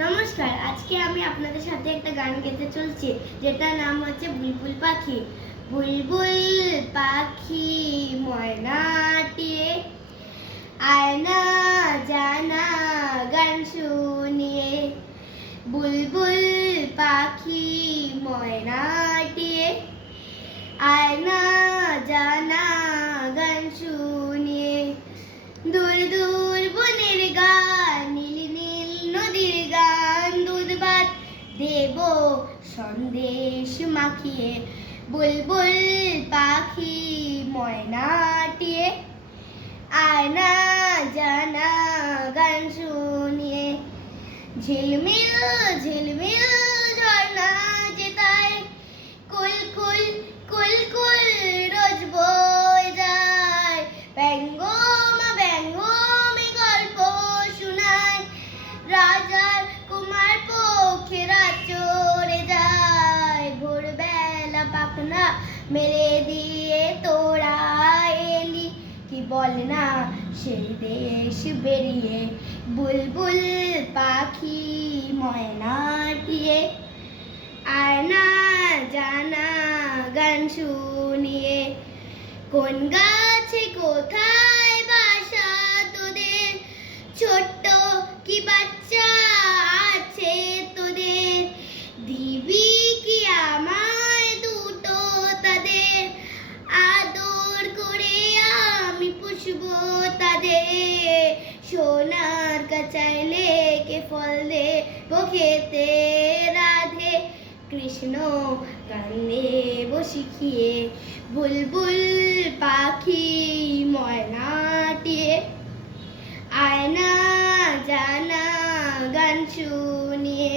নমস্কার, আজকে আমি আপনাদের সাথে একটা গান গেতে চলছি, যেটার নাম হচ্ছে বুলবুল পাখি। বুলবুল পাখি ময়নাটিয়ে আয়না জানা গান শুনিয়ে। বুলবুল পাখি ময়নাটিয়ে আয়না জানা গান শুনিয়ে। দূর দূর বনের গান, নীল নীল নদীর গান, দুধ ভাত দেব সন্দেশ মাখিয়ে। বুলবুল পাখি ময়নাটিয়ে আয়না জানা গান শুনিয়ে। ঝিলমিল ঝিলমিল ঝর্ণা যেতায় কুল কুল কুল কুল রোজ বয়ে যায়। ব্যঙ্গমা ব্যঙ্গমী গল্প শোনায়, রাজার কুমার পক্ষীরা চড়ে যায়। ভোরবেলা পাখনা মেরে দিয়ে তোরা এলি, কি বল না সেই দেশ বেরিয়ে। বুলবুল পাখি ময়নাটিয়ে আয়না জানা গান শুনিয়ে। কোন গাছে কোথায় বাসা তোদের, ছোট্ট কি বাচ্চা আছে তোদের? দিবি কি আমায় দুটো তাদের, আদর করে আমি পুষবো তাদের। সোনার চাইলে কে ফল দেবো খেতে, রাধে কৃষ্ণ কান্দে শিখিয়ে। বুলবুল পাখি ময়নাটিয়ে আয়না জানা গান শুনিয়ে।